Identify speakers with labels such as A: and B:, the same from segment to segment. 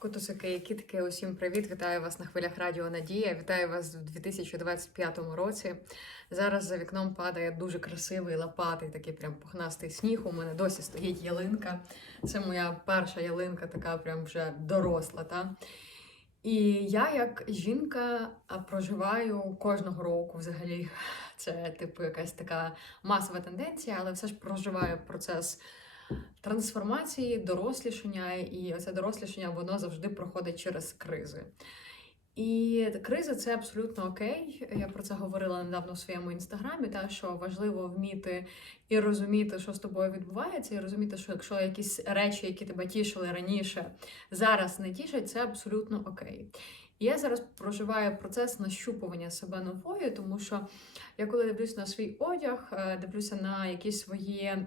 A: Кутусики, кітки, усім привіт! Вітаю вас на хвилях Радіо Надія. Вітаю вас в 2025 році. Зараз за вікном падає дуже красивий лопатий, такий прям пухнастий сніг. У мене досі стоїть ялинка. Це моя перша ялинка, така прям вже доросла. Та? І я, як жінка, проживаю кожного року взагалі. Це, типу, якась така масова тенденція, але все ж проживаю процес трансформації, дорослішання, і це дорослішання воно завжди проходить через кризи. І криза це абсолютно окей. Я про це говорила недавно в своєму інстаграмі. Та що важливо вміти і розуміти, що з тобою відбувається, і розуміти, що якщо якісь речі, які тебе тішили раніше, зараз не тішать, це абсолютно окей. Я зараз проживаю процес нащупування себе новою, тому що я коли дивлюся на свій одяг, е, дивлюся на якісь свої.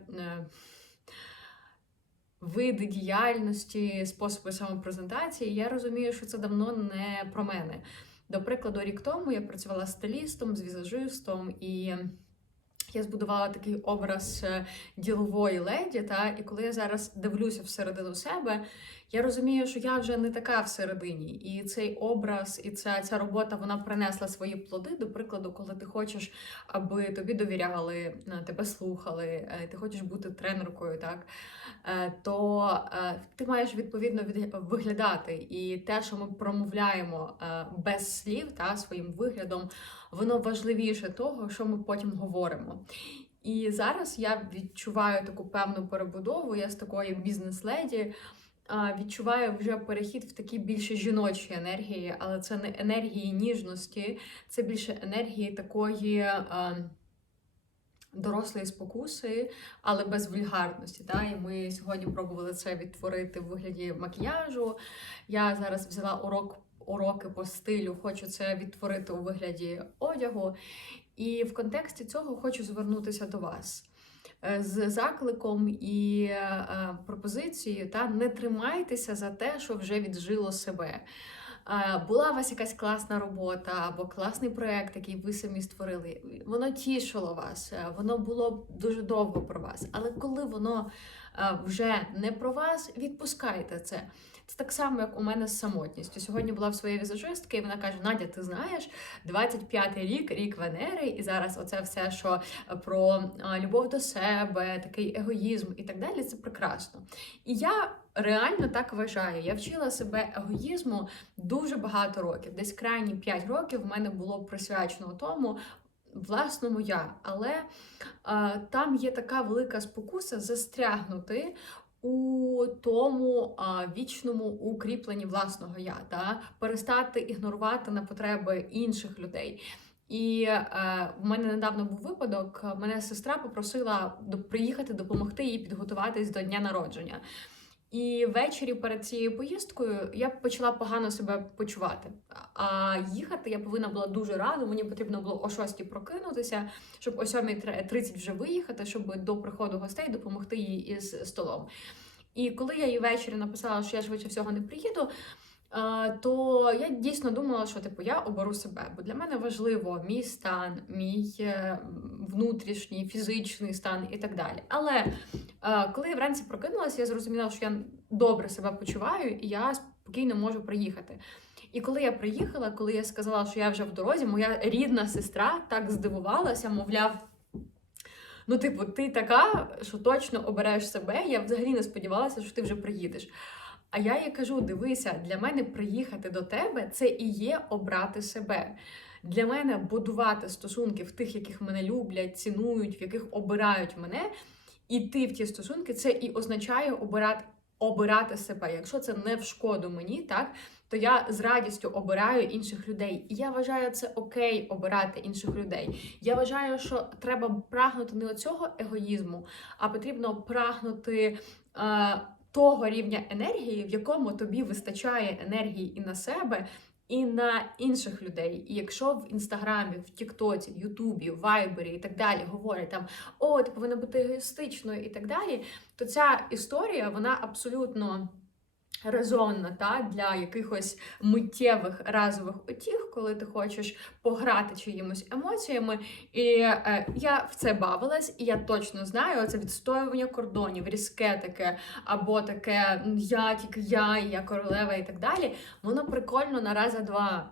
A: Види діяльності, способи самопрезентації, я розумію, що це давно не про мене. До прикладу, рік тому я працювала стилістом, з візажистом, і я збудувала такий образ е, ділової леді. Та, і коли я зараз дивлюся всередину себе, я розумію, що я вже не така всередині. І цей образ, і ця, ця робота вона принесла свої плоди. До прикладу, коли ти хочеш, аби тобі довіряли, е, тебе слухали, е, ти хочеш бути тренеркою, так е, то ти маєш відповідно від- виглядати. І те, що ми промовляємо без слів, та своїм виглядом, воно важливіше того, що ми потім говоримо. І зараз я відчуваю таку певну перебудову. Я з такої бізнес-леді відчуваю вже перехід в такі більше жіночі енергії, але це не енергії ніжності, це більше енергії такої. Дорослої спокуси, але без вульгарності. Та? І ми сьогодні пробували це відтворити в вигляді макіяжу. Я зараз взяла урок, уроки по стилю, хочу це відтворити у вигляді одягу. І в контексті цього хочу звернутися до вас з закликом і е, пропозицією, та не тримайтеся за те, що вже віджило себе. Е, Була у вас якась класна робота або класний проект, який ви самі створили. Воно тішило вас, е, воно було дуже довго про вас. Але коли воно е, вже не про вас, відпускайте це. Це так само, як у мене з самотністю. Сьогодні була в своєї візажистки, і вона каже: Надя, ти знаєш, 25-й рік, рік Венери, і зараз оце все, що про любов до себе, такий егоїзм і так далі, це прекрасно. І я реально так вважаю. Я вчила себе егоїзму дуже багато років. Десь крайні 5 років в мене було присвячено тому. Власному я, але е, там є така велика спокуса застрягнути у тому а, вічному укріпленні власного я, та перестати ігнорувати на потреби інших людей. І е, в мене недавно був випадок. Мене сестра попросила приїхати допомогти їй підготуватись до дня народження. І ввечері перед цією поїздкою я почала погано себе почувати. А їхати я повинна була дуже рано. Мені потрібно було о 6 прокинутися, щоб о 7.30 вже виїхати, щоб до приходу гостей допомогти їй із столом. І коли я їй ввечері написала, що я швидше всього не приїду, то я дійсно думала, що типу я оберу себе. Бо для мене важливо мій стан, мій е, внутрішній, фізичний стан і так далі. Але е, коли я вранці прокинулася, я зрозуміла, що я добре себе почуваю, і я спокійно можу приїхати. І коли я приїхала, коли я сказала, що я вже в дорозі, моя рідна сестра так здивувалася, мовляв. Ну, типу, ти така, що точно обереш себе. Я взагалі не сподівалася, що ти вже приїдеш. А я їй кажу: дивися, для мене приїхати до тебе це і є обрати себе. Для мене будувати стосунки в тих, яких мене люблять, цінують, в яких обирають мене, іти в ті стосунки, це і означає обирати, обирати себе. Якщо це не в шкоду мені, так то я з радістю обираю інших людей. І я вважаю це окей обирати інших людей. Я вважаю, що треба прагнути не оцього егоїзму, а потрібно прагнути. Е, того рівня енергії, в якому тобі вистачає енергії і на себе, і на інших людей. І якщо в інстаграмі, в Тіктоці, в Ютубі, в Вайбері і так далі говорять там о, ти повинна бути егоїстичною і так далі, то ця історія вона абсолютно резонна та для якихось миттєвих разових утіх, коли ти хочеш пограти чиїмось емоціями. І е, я в це бавилась, і я точно знаю це відстоювання кордонів, різке таке, або таке я тільки я, я королева і так далі. Воно прикольно на раза два.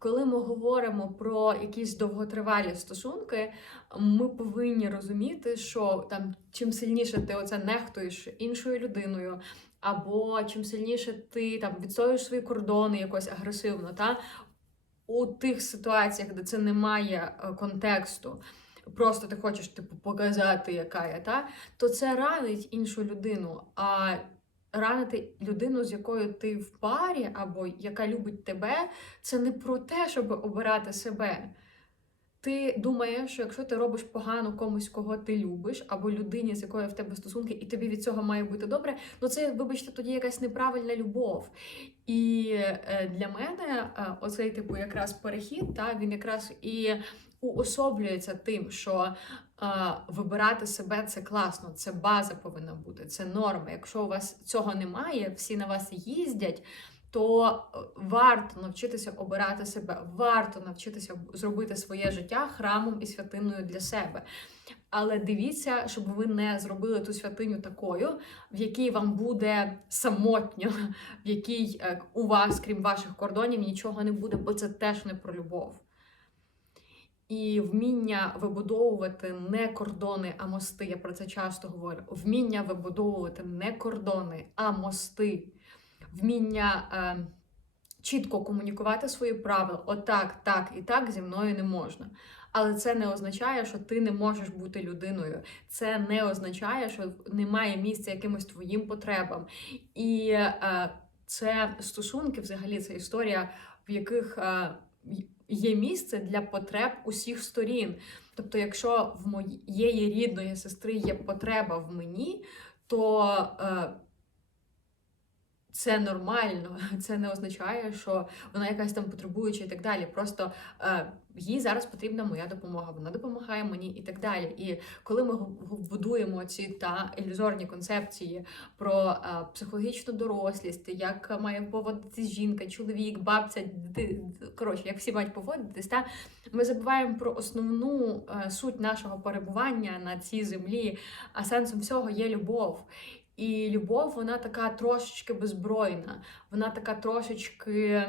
A: Коли ми говоримо про якісь довготривалі стосунки, ми повинні розуміти, що там чим сильніше ти оце нехтуєш іншою людиною, або чим сильніше ти там відстоюєш свої кордони якось агресивно, та у тих ситуаціях, де це не має е, контексту, просто ти хочеш типу показати, яка я, та то це ранить іншу людину. А ранити людину, з якою ти в парі, або яка любить тебе, це не про те, щоб обирати себе. Ти думаєш, що якщо ти робиш погано комусь, кого ти любиш, або людині, з якою в тебе стосунки, і тобі від цього має бути добре, ну це, вибачте, тоді якась неправильна любов. І е, для мене е, оцей типу якраз перехід, та він якраз і уособлюється тим, що е, вибирати себе це класно, це база повинна бути, це норма. Якщо у вас цього немає, всі на вас їздять. То е, варто навчитися обирати себе, варто навчитися зробити своє життя храмом і святиною для себе. Але дивіться, щоб ви не зробили ту святиню такою, в якій вам буде самотньо, в якій е, у вас, крім ваших кордонів, нічого не буде, бо це теж не про любов. І вміння вибудовувати не кордони, а мости. Я про це часто говорю. Вміння вибудовувати не кордони, а мости. Вміння е, чітко комунікувати свої правила. Отак, так і так зі мною не можна. Але це не означає, що ти не можеш бути людиною. Це не означає, що немає місця якимось твоїм потребам. І е, це стосунки, взагалі, це історія, в яких е, є місце для потреб усіх сторін. Тобто, якщо в моєї рідної сестри є потреба в мені, то е, це нормально, це не означає, що вона якась там потребуюча і так далі. Просто е, їй зараз потрібна моя допомога, вона допомагає мені і так далі. І коли ми будуємо ці та ілюзорні концепції про е, психологічну дорослість, як має поводитись жінка, чоловік, бабця, дити, коротше, як всі мають поводитись, та ми забуваємо про основну е, суть нашого перебування на цій землі, а сенсом всього є любов. І любов, вона така трошечки беззбройна, вона така трошечки,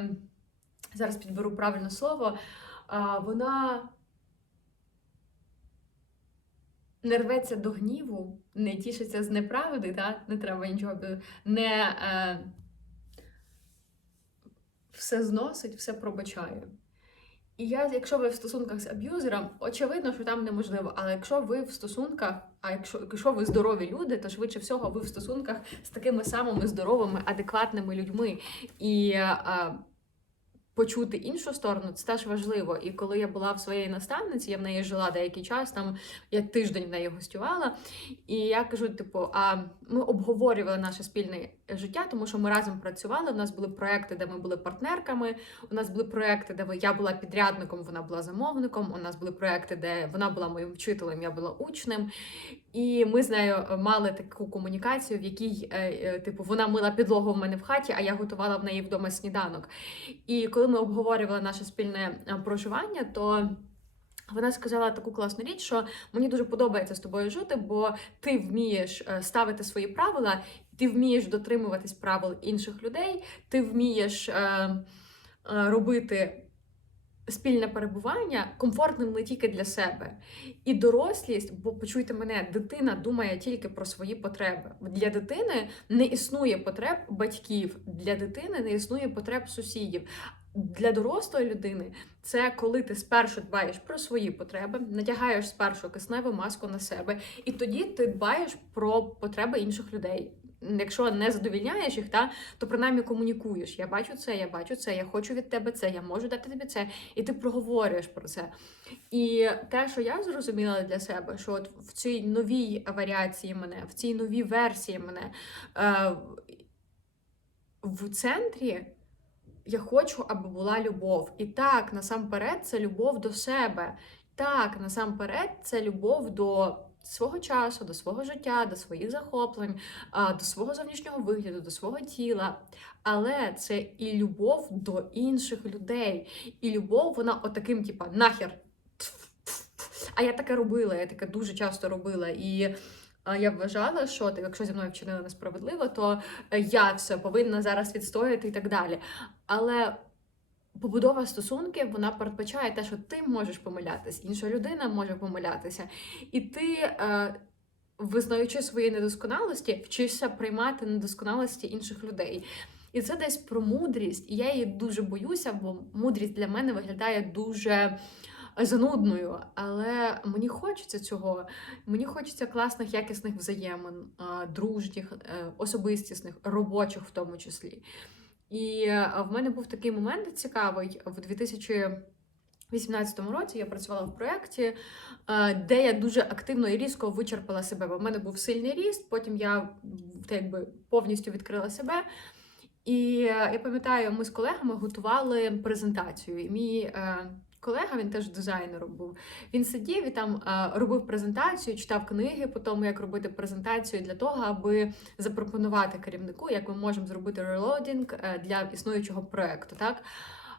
A: зараз підберу правильне слово, вона не рветься до гніву, не тішиться з неправди, та? не треба нічого, не е, все зносить, все пробачає. І я, якщо ви в стосунках з аб'юзером, очевидно, що там неможливо. Але якщо ви в стосунках, а якщо якщо ви здорові люди, то швидше всього ви в стосунках з такими самими здоровими, адекватними людьми. І а, почути іншу сторону, це теж важливо. І коли я була в своєї наставниці, я в неї жила деякий час, там я тиждень в неї гостювала. І я кажу: типу, а ми обговорювали наше спільне життя, тому що ми разом працювали. У нас були проекти, де ми були партнерками. У нас були проекти, де я була підрядником, вона була замовником. У нас були проекти, де вона була моїм вчителем, я була учнем. І ми з нею мали таку комунікацію, в якій, е, е, типу, вона мила підлогу в мене в хаті, а я готувала в неї вдома сніданок. І коли ми обговорювали наше спільне е, проживання, то вона сказала таку класну річ, що мені дуже подобається з тобою жити, бо ти вмієш ставити свої правила, ти вмієш дотримуватись правил інших людей, ти вмієш е, робити спільне перебування комфортним не тільки для себе. І дорослість, бо почуйте мене, дитина думає тільки про свої потреби. Для дитини не існує потреб батьків, для дитини не існує потреб сусідів. Для дорослої людини це коли ти спершу дбаєш про свої потреби, надягаєш спершу кисневу маску на себе, і тоді ти дбаєш про потреби інших людей якщо не задовільняєш їх, та, то принаймні комунікуєш. Я бачу це, я бачу це, я хочу від тебе це, я можу дати тобі це, і ти проговорюєш про це. І те, що я зрозуміла для себе, що от в цій новій варіації мене, в цій новій версії мене е, в центрі. Я хочу, аби була любов. І так, насамперед, це любов до себе. Так, насамперед, це любов до свого часу, до свого життя, до своїх захоплень, до свого зовнішнього вигляду, до свого тіла. Але це і любов до інших людей. І любов, вона отаким, типа, нахер. А я таке робила, я таке дуже часто робила. І я вважала, що так, якщо зі мною вчинили несправедливо, то е, я все повинна зараз відстояти і так далі. Але побудова стосунків вона передбачає те, що ти можеш помилятися, інша людина може помилятися, і ти. Е, Визнаючи свої недосконалості, вчишся приймати недосконалості інших людей. І це десь про мудрість. І я її дуже боюся, бо мудрість для мене виглядає дуже занудною. Але мені хочеться цього. Мені хочеться класних, якісних взаємин, е, дружніх, е, особистісних, робочих в тому числі. І в мене був такий момент цікавий в 2018 році. Я працювала в проєкті, е, де я дуже активно і різко вичерпала себе. Бо в мене був сильний ріст, потім я якби повністю відкрила себе. І е, я пам'ятаю, ми з колегами готували презентацію. І мій е, колега, він теж дизайнером був. Він сидів і там е, робив презентацію, читав книги по тому, як робити презентацію для того, аби запропонувати керівнику, як ми можемо зробити релодінг е, для існуючого проекту. Так.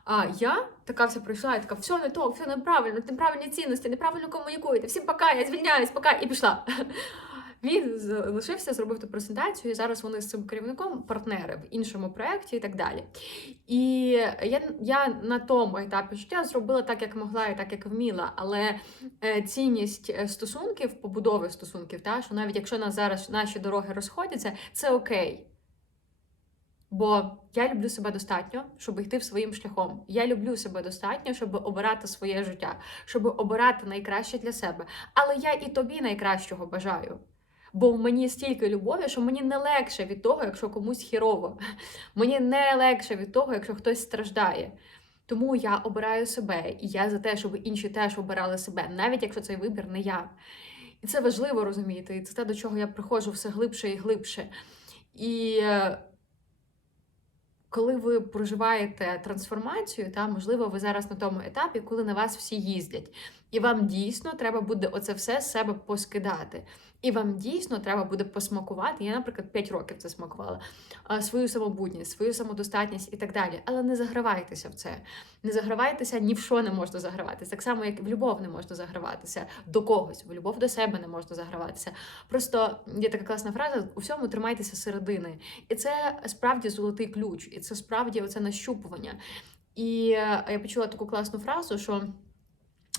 A: А я така вся прийшла, і така, все не то, все неправильно, неправильні цінності, неправильно комунікуєте, всім пока, я звільняюсь, пока, і пішла. Він залишився, зробив ту презентацію, і зараз вони з цим керівником партнери в іншому проєкті і так далі. І я я на тому етапі життя зробила так, як могла, і так, як вміла. Але е, цінність е, стосунків, побудови стосунків, та, що навіть якщо нас зараз наші дороги розходяться, це окей. Бо я люблю себе достатньо, щоб йти своїм шляхом. Я люблю себе достатньо, щоб обирати своє життя, щоб обирати найкраще для себе. Але я і тобі найкращого бажаю. Бо в мені стільки любові, що мені не легше від того, якщо комусь хірово. Мені не легше від того, якщо хтось страждає. Тому я обираю себе, і я за те, щоб інші теж обирали себе, навіть якщо цей вибір не я. І це важливо розуміти. І це те, до чого я приходжу все глибше і глибше. І е, коли ви проживаєте трансформацію, та можливо, ви зараз на тому етапі, коли на вас всі їздять, і вам дійсно треба буде оце все з себе поскидати. І вам дійсно треба буде посмакувати. Я, наприклад, 5 років це смакувала свою самобутність, свою самодостатність і так далі. Але не загравайтеся в це. Не загравайтеся, ні в що не можна заграватися. Так само, як в любов не можна заграватися до когось, в любов до себе не можна заграватися. Просто є така класна фраза: у всьому тримайтеся середини. І це справді золотий ключ, і це справді оце нащупування. І е, я почула таку класну фразу, що.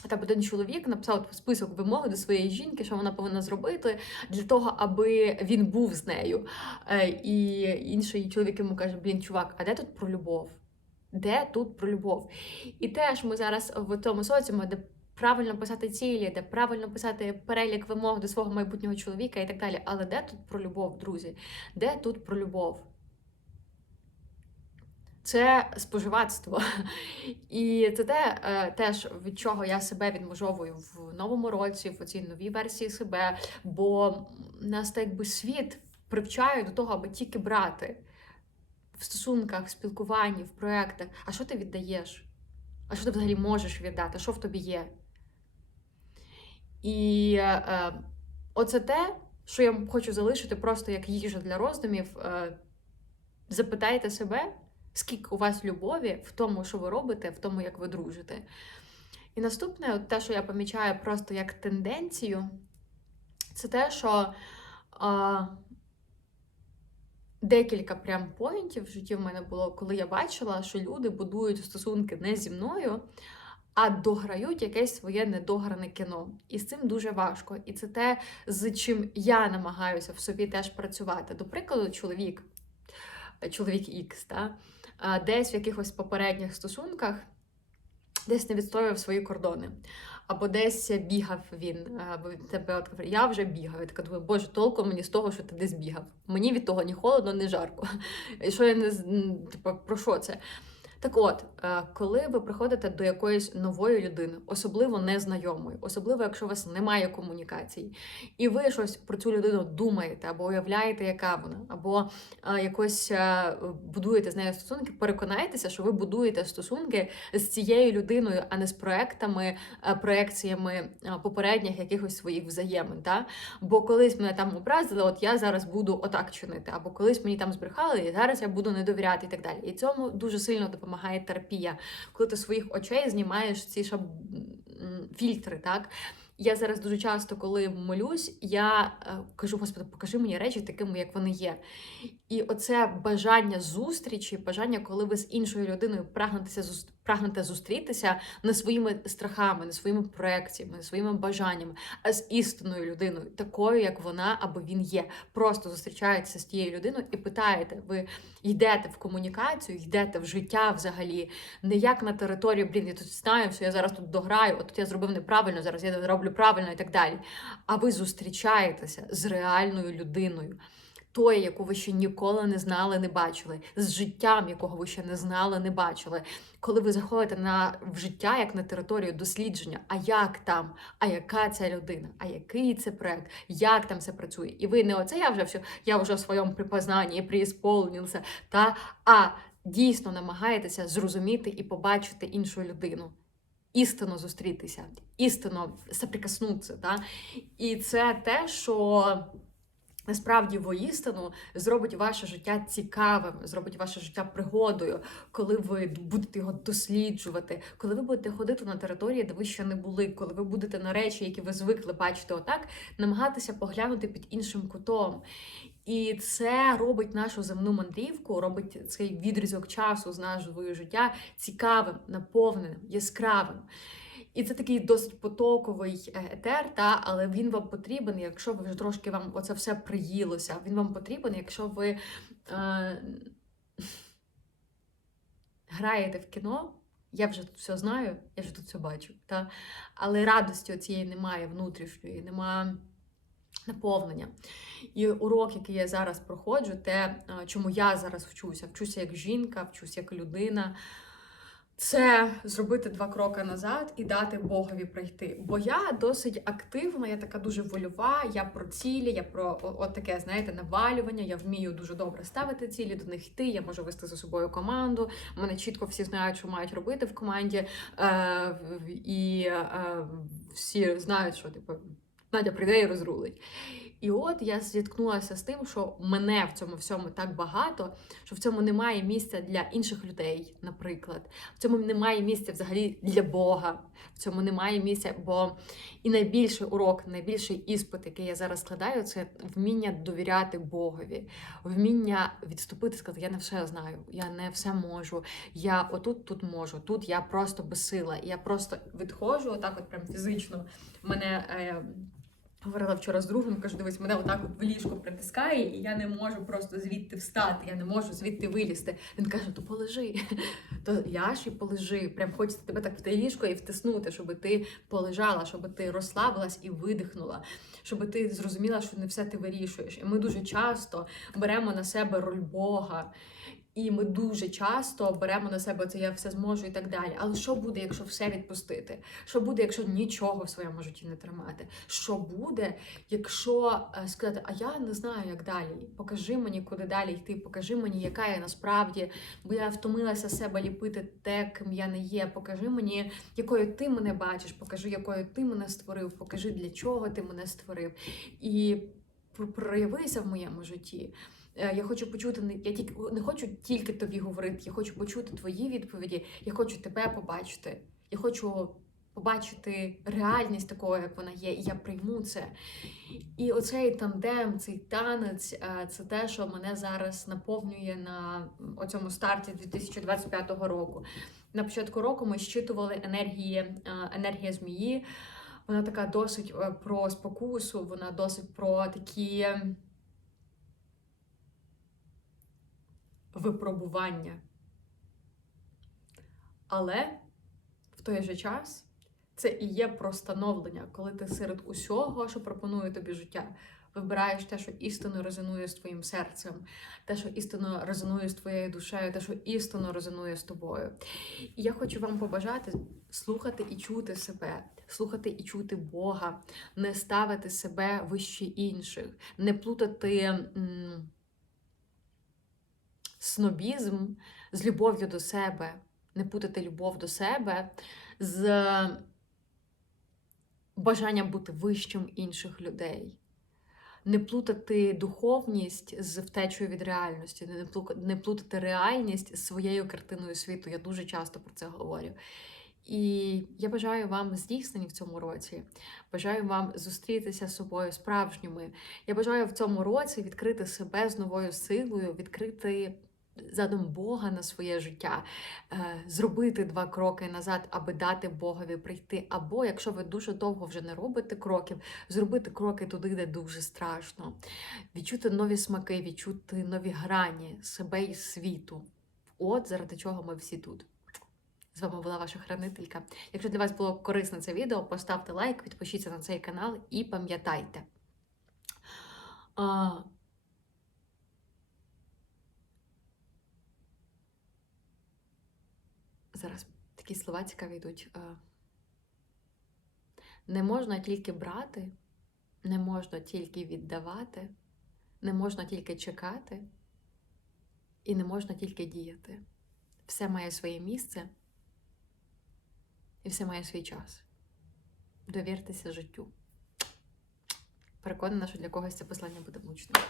A: Там один чоловік написав список вимог до своєї жінки, що вона повинна зробити для того, аби він був з нею. Е, і інший чоловік йому каже: Блін, чувак, а де тут про любов? Де тут про любов? І теж ми зараз в тому соціумі, де правильно писати цілі, де правильно писати перелік вимог до свого майбутнього чоловіка і так далі. Але де тут про любов, друзі? Де тут про любов? Це споживацтво. І це те е, теж, від чого я себе відмежовую в новому році, в цій новій версії себе, бо нас так якби світ привчає до того, аби тільки брати в стосунках, в спілкуванні, в проєктах. А що ти віддаєш? А що ти взагалі можеш віддати? Що в тобі є? І е, оце те, що я хочу залишити просто як їжа для роздумів. Е, запитайте себе скільки у вас любові в тому, що ви робите, в тому, як ви дружите. І наступне, от те, що я помічаю просто як тенденцію, це те, що а, декілька прям поінтів в житті в мене було, коли я бачила, що люди будують стосунки не зі мною, а дограють якесь своє недогране кіно. І з цим дуже важко. І це те, з чим я намагаюся в собі теж працювати. До прикладу, чоловік, чоловік Ікс, та, десь в якихось попередніх стосунках десь не відстоював свої кордони. Або десь бігав він, або тебе от я вже бігаю. Я така думаю, боже, толку мені з того, що ти десь бігав. Мені від того ні холодно, ні жарко. І що я не типу, про що це? Так от, е, коли ви приходите до якоїсь нової людини, особливо незнайомої, особливо якщо у вас немає комунікації, і ви щось про цю людину думаєте, або уявляєте, яка вона, або е, якось е, будуєте з нею стосунки, переконайтеся, що ви будуєте стосунки з цією людиною, а не з проектами, проекціями попередніх якихось своїх взаємин. Та? Бо колись мене там образили, от я зараз буду отак чинити, або колись мені там збрехали, і зараз я буду не довіряти і так далі. І цьому дуже сильно допомагає терапія, коли ти своїх очей знімаєш ці шаб... фільтри, так. Я зараз дуже часто, коли молюсь, я е, кажу, Господи, покажи мені речі такими, як вони є. І оце бажання зустрічі, бажання, коли ви з іншою людиною прагнетеся зус- прагнете зустрітися не своїми страхами, не своїми проекціями, не своїми бажаннями, а з істинною людиною, такою, як вона або він є. Просто зустрічаєтеся з тією людиною і питаєте, ви йдете в комунікацію, йдете в життя взагалі, не як на територію, блін, я тут знаю, що я зараз тут дограю, от я зробив неправильно, зараз я роблю правильно і так далі. А ви зустрічаєтеся з реальною людиною. Тої, яку ви ще ніколи не знали, не бачили, з життям, якого ви ще не знали, не бачили. Коли ви заходите на в життя, як на територію дослідження, а як там, а яка ця людина, а який це проект, як там це працює, і ви не оце я вже все, я вже в своєму припознанні приісполнився, та а дійсно намагаєтеся зрозуміти і побачити іншу людину. Істинно зустрітися, істинно соприкоснутися. Та? І це те, що насправді воістину зробить ваше життя цікавим, зробить ваше життя пригодою, коли ви будете його досліджувати, коли ви будете ходити на території, де ви ще не були, коли ви будете на речі, які ви звикли бачити отак, намагатися поглянути під іншим кутом. І це робить нашу земну мандрівку, робить цей відрізок часу з нашого життя цікавим, наповненим, яскравим. І це такий досить потоковий е, етер, та, але він вам потрібен, якщо ви вже трошки вам оце все приїлося. Він вам потрібен, якщо ви е, граєте в кіно. Я вже тут все знаю, я вже тут все бачу. Та? Але радості цієї немає внутрішньої, немає наповнення. І урок, який я зараз проходжу, те, е, чому я зараз вчуся, вчуся як жінка, вчуся як людина. Це зробити два кроки назад і дати Богові пройти. Бо я досить активна, я така дуже вольова, я про цілі, я про от таке, знаєте, навалювання. Я вмію дуже добре ставити цілі, до них йти. Я можу вести за собою команду. Мене чітко всі знають, що мають робити в команді, е, і е, всі знають, що типу Надя прийде і розрулить. І от я зіткнулася з тим, що мене в цьому всьому так багато, що в цьому немає місця для інших людей, наприклад. В цьому немає місця взагалі для Бога. В цьому немає місця, бо і найбільший урок, найбільший іспит, який я зараз складаю, це вміння довіряти Богові, вміння відступити, сказати, я не все знаю, я не все можу. Я отут тут можу, тут я просто безсила. Я просто відходжу, отак, от прям фізично мене. Е, Говорила вчора з другом, кажу, дивись, мене отак от в ліжко притискає, і я не можу просто звідти встати, я не можу звідти вилізти. Він каже: то полежи. То я ж і полежи. Прям хочеться тебе так в те ліжко і втиснути, щоб ти полежала, щоб ти розслабилась і видихнула, щоб ти зрозуміла, що не все ти вирішуєш. І ми дуже часто беремо на себе роль Бога. І ми дуже часто беремо на себе це я все зможу і так далі. Але що буде, якщо все відпустити? Що буде, якщо нічого в своєму житті не тримати? Що буде, якщо е, сказати, а я не знаю, як далі? Покажи мені, куди далі йти, покажи мені, яка я насправді, бо я втомилася себе ліпити те, ким я не є. Покажи мені, якою ти мене бачиш, покажи, якою ти мене створив, покажи, для чого ти мене створив. І пр- проявися в моєму житті. Е, Я хочу почути я тільки не хочу тільки тобі говорити. Я хочу почути твої відповіді. Я хочу тебе побачити. Я хочу побачити реальність такою, як вона є, і я прийму це. І оцей тандем, цей танець е, це те, що мене зараз наповнює на оцьому старті 2025 року. На початку року ми щитували енергії, е, енергія змії. Вона така досить про спокусу, вона досить про такі. Випробування. Але в той же час це і є про становлення, коли ти серед усього, що пропонує тобі життя, Вибираєш те, що істинно резонує з твоїм серцем, те, що істинно резонує з твоєю душею, те, що істинно резонує з тобою. І я хочу вам побажати слухати і чути себе, слухати і чути Бога, не ставити себе вище інших, не плутати снобізм з любов'ю до себе, не путати любов до себе з бажанням бути вищим інших людей. Не плутати духовність з втечею від реальності, не плутати реальність з своєю картиною світу. Я дуже часто про це говорю. І я бажаю вам здійснень в цьому році. Бажаю вам зустрітися з собою справжніми. Я бажаю в цьому році відкрити себе з новою силою, відкрити задум Бога на своє життя, е, зробити два кроки назад, аби дати Богові прийти. Або якщо ви дуже довго вже не робите кроків, зробити кроки туди, де дуже страшно, відчути нові смаки, відчути нові грані себе і світу. От заради чого ми всі тут. З вами була ваша хранителька. Якщо для вас було корисне це відео, поставте лайк, підпишіться на цей канал і пам'ятайте. Зараз такі слова цікаві йдуть. Не можна тільки брати, не можна тільки віддавати, не можна тільки чекати, і не можна тільки діяти. Все має своє місце. І все має свій час. Довіртеся життю. Переконана, що для когось це послання буде влучним.